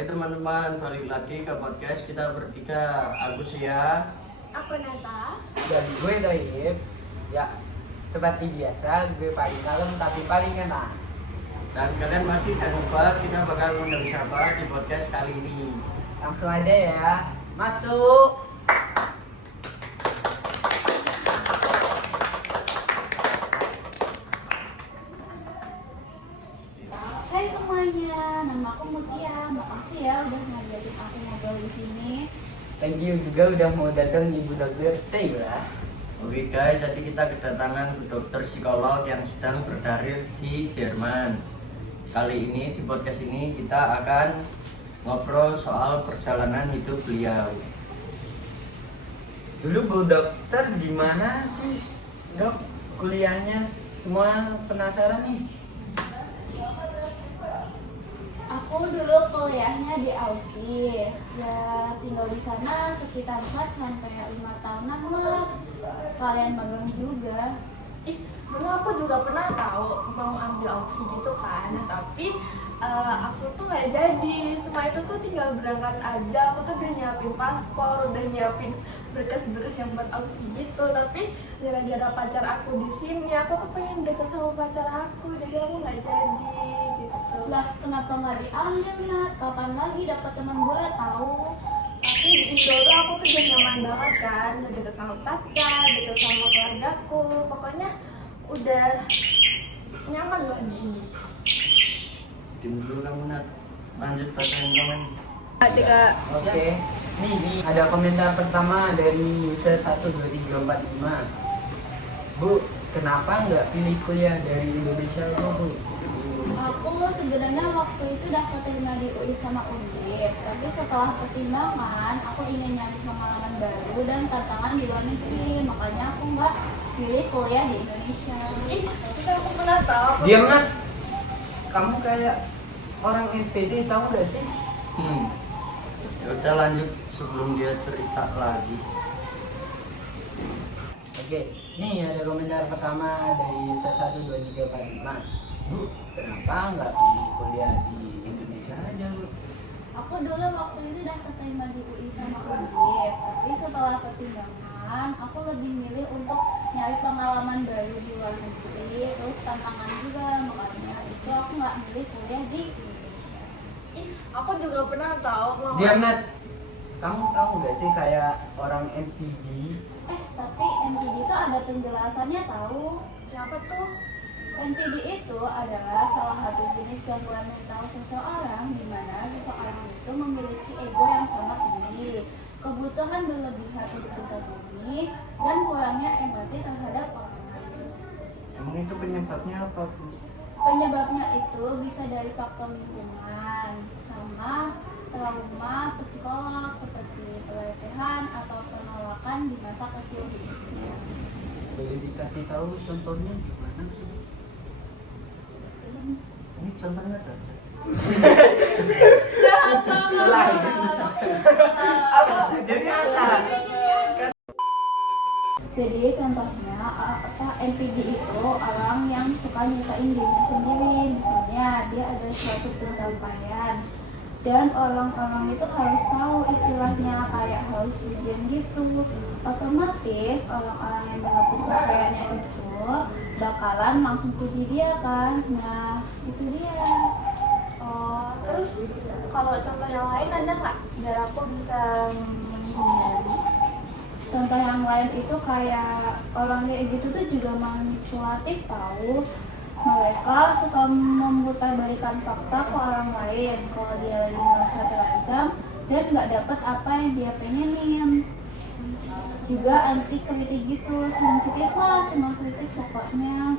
Hai teman-teman, balik lagi ke podcast kita bertiga. Aku Sia. Aku Nata. Dan gue Doib. Ya, seperti biasa gue paling kalem tapi paling enak. Dan kalian masih jangan lupa kita bakal undang siapa di podcast kali ini. Langsung aja ya. Masuk. Hai semuanya, nama aku Mutia. Makasih ya udah ngajakin aku ngobrol di sini. Thank you juga udah mau datang Ibu Dokter Sheila. Oke guys, jadi kita kedatangan dokter psikolog yang sedang berkarir di Jerman. Kali ini di podcast ini kita akan ngobrol soal perjalanan hidup beliau. Dulu Bu Dokter gimana sih, Dok? Kuliahnya semua penasaran nih. Aku dulu kuliahnya di Aussie. Ya tinggal di sana sekitar 4 sampai 5 tahunan lah. Sekalian magang juga. Dulu aku juga pernah tahu mau ambil opsi gitu kan, tapi aku tuh nggak jadi. Semua itu tuh tinggal berangkat aja. Aku tuh udah nyiapin paspor, udah nyiapin berkas-berkas yang buat opsi gitu. Tapi gara-gara pacar aku di sini, aku tuh pengen deket sama pacar aku, jadi aku nggak jadi gitu. Lah kenapa nggak diambil Nat? Kapan lagi dapat teman gue tahu? Tapi di Indo tuh aku tuh udah nyaman banget kan, udah deket sama pacar, deket sama keluargaku. Pokoknya udah nyaman loh di Indo. Diam dulu kamu Nat. Lanjut bacain komen. Oke. Nih ada komentar pertama dari user 12345. Bu, kenapa nggak pilih kuliah dari Indonesia Bu? Aku sebenarnya waktu itu udah keterima di UI sama Undip, tapi setelah pertimbangan aku ingin nyari pengalaman baru dan tantangan di luar negeri, makanya aku nggak pilih kuliah di Indonesia. Tapi aku pernah tahu. Diam Nat. Kamu kayak orang NPD, tahu nggak sih? Ya udah lanjut sebelum dia cerita lagi. Oke, nih ada komentar pertama dari user 12345. Bu, kenapa nggak pilih kuliah di Indonesia aja Bu? Aku dulu waktu itu udah keterima di UI sama Undip, tapi setelah pertimbangan aku lebih milih untuk nyari pengalaman baru di luar negeri, terus tantangan juga, makanya itu aku nggak milih kuliah di Indonesia. Aku juga pernah tahu kalau Diam Nat. Kamu tahu nggak sih kayak orang NPD? Tapi NPD itu ada penjelasannya tahu. siapa tuh. NPD itu adalah salah satu jenis gangguan mental seseorang di mana seseorang itu memiliki ego yang sangat tinggi, kebutuhan berlebihan untuk dikagumi, dan kurangnya empati terhadap orang lain. Emang itu penyebabnya apa Bu? Penyebabnya itu bisa dari faktor lingkungan, sama trauma psikolog seperti pelecehan atau penolakan di masa kecil hidupnya. Boleh dikasih tahu contohnya gimana sih? Ini contohnya ada. Selain apa? Jadi apa? Jadi contohnya NPD itu orang yang suka nyusahin dirinya sendiri. Misalnya dia ada suatu pencapaian dan orang-orang itu harus tahu istilahnya kayak harus ujian gitu. Otomatis orang-orang yang dengan pencapaiannya itu bakalan langsung puji dia kan. Nah itu dia. Oh, terus kalau contoh yang lain ada nggak biar aku bisa menghindari? Contoh yang lain itu kayak orang kayak gitu tuh juga manipulatif tahu. Mereka suka memutarbalikkan fakta ke orang lain kalau dia lagi merasa terancam dan nggak dapat apa yang dia pengenin. Juga anti kritik gitu, sensitif lah sama kritik pokoknya.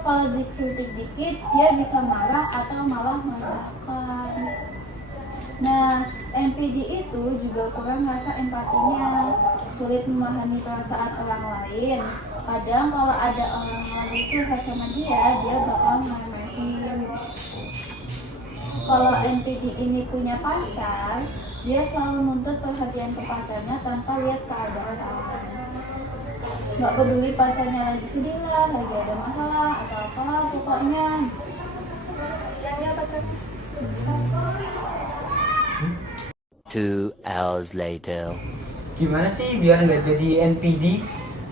Kalau dikritik dikit dia bisa marah atau malah menyalahkan. Nah, NPD itu juga kurang rasa empatinya, sulit memahami perasaan orang lain. Kadang kalau ada orang lain curhat sama dia bakal ngeremehin. Kalau NPD ini punya pacar, dia selalu nuntut perhatian ke pacarnya tanpa lihat keadaan. Nggak peduli pacarnya lagi sedih lah, lagi ada masalah atau apa, pokoknya. Siangnya pacar. 2 hours later. Gimana sih biar nggak jadi NPD?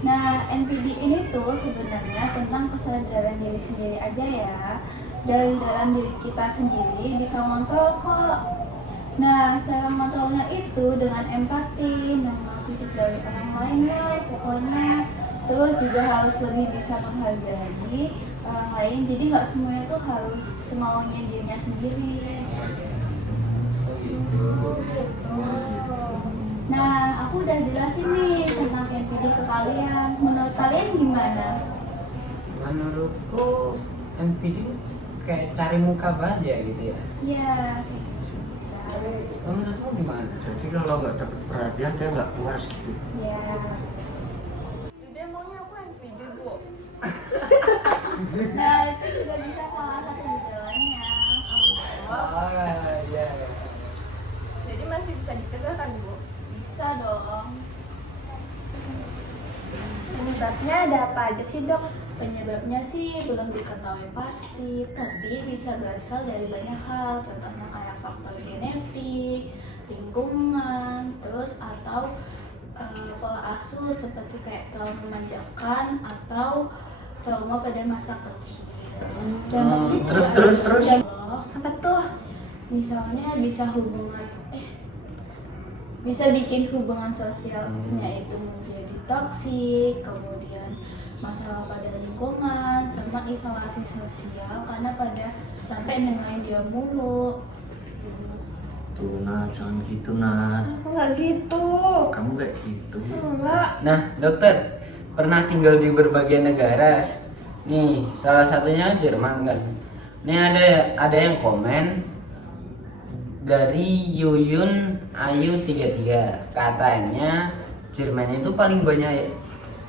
Nah, NPD ini tuh sebenarnya tentang kesadaran diri sendiri aja ya. Dari dalam diri kita sendiri bisa ngontrol kok. Nah, cara ngontrolnya itu dengan empati, nama kritik dari orang lain ya pokoknya. Terus juga harus lebih bisa menghargai orang lain. Jadi nggak semuanya tuh harus semaunya dirinya sendiri. Nah, aku udah jelasin nih tentang NPD ke kalian. Menurut kalian gimana? Menurutku NPD kayak cari muka aja gitu ya. Iya, kayak gitu bisa. Menurutmu gimana? Jadi kalau nggak dapat perhatian dia nggak puas gitu. Iya. Jadi emangnya aku NPD, Bu? Nah, itu juga bisa salah satu gejalanya. Oh iya. Jadi masih bisa dicegah kan, Bu? Bisa dong. Penyebabnya ada apa aja sih, Dok? Penyebabnya sih belum diketahui pasti, tapi bisa berasal dari banyak hal, contohnya kayak faktor genetik, lingkungan, terus atau pola asuh seperti kayak trauma memanjakan atau trauma pada masa kecil. Dampaknya juga terus. ada loh. Apa tuh? Misalnya bisa bikin hubungan sosialnya itu menjadi toksik, kemudian masalah pada lingkungan, sama isolasi sosial karena pada sampai nengahin dia mulu. Tuh Nat, jangan gitu Nat. Aku nggak gitu. Kamu kayak gitu. Enggak. Nah, dokter pernah tinggal di berbagai negara. Nih, salah satunya Jerman kan. Nih ada yang komen dari Yuyun Ayu 33. Katanya Jerman itu paling banyak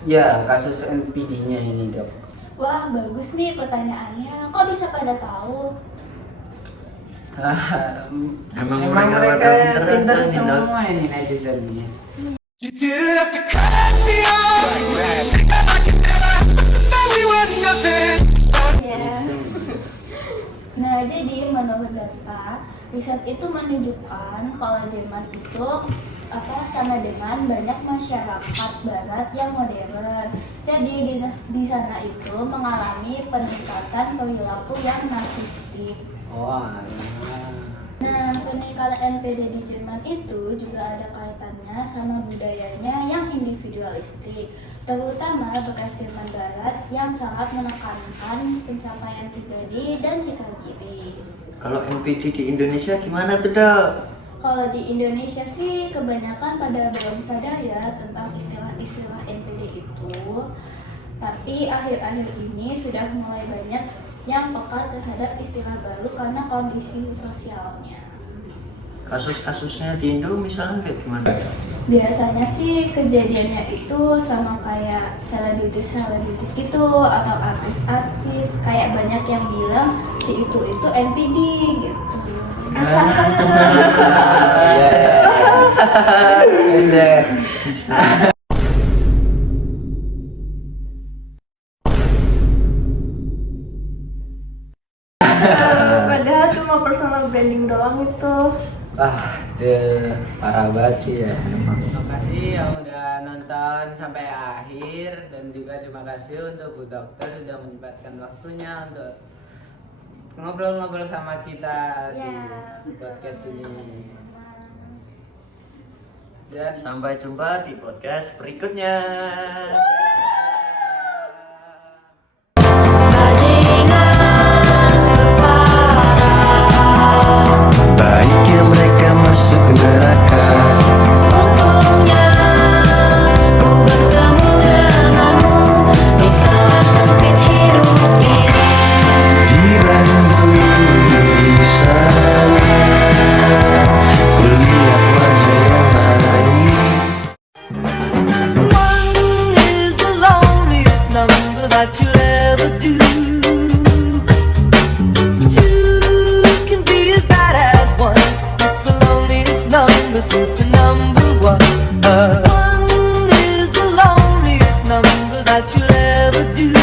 ya kasus NPD-nya ini, Dok. Wah, bagus nih pertanyaannya. Kok bisa pada tahu? Emang Emang mereka mereka pinter pintar aja nih, Dok. semua ini netizennya. You didn't have to cut me off like that. Now we were nothing. Nah, jadi menurut data, riset itu menunjukkan kalau Jerman itu sama dengan banyak masyarakat barat yang modern. Jadi di sana itu mengalami peningkatan perilaku yang narsistik. Oh, Nah, peningkatan NPD di Jerman itu juga ada kaitannya sama budayanya yang individualistik, terutama bekas Jerman Barat yang sangat menekankan pencapaian pribadi dan citra diri. Kalau NPD di Indonesia gimana tuh Dok? Kalau di Indonesia sih kebanyakan pada belum sadar ya tentang istilah-istilah NPD itu, tapi akhir-akhir ini sudah mulai banyak yang peka terhadap istilah baru karena kondisi sosialnya. Kasus-kasusnya di Indo misalnya kayak gimana? Biasanya sih kejadiannya itu sama kayak selebritis gitu atau artis-artis, kayak banyak yang bilang si itu NPD gitu. Padahal cuma personal branding doang itu. Parah banget sih ya. Terima kasih yang udah nonton sampai akhir dan juga terima kasih untuk Bu Dokter sudah menyempatkan waktunya untuk ngobrol-ngobrol sama kita di podcast ini. Dan Sampai jumpa di podcast berikutnya. Baiknya mereka masuk neraka. Untungnya ku bertemu denganmu di salah sempit hidup ini. Di Bandung di sana, kulihat wajah yang lain. One is the loneliest number that you'll ever do. Two can be as bad as one. It's the loneliest number since the number one. One is the loneliest number that you'll ever do.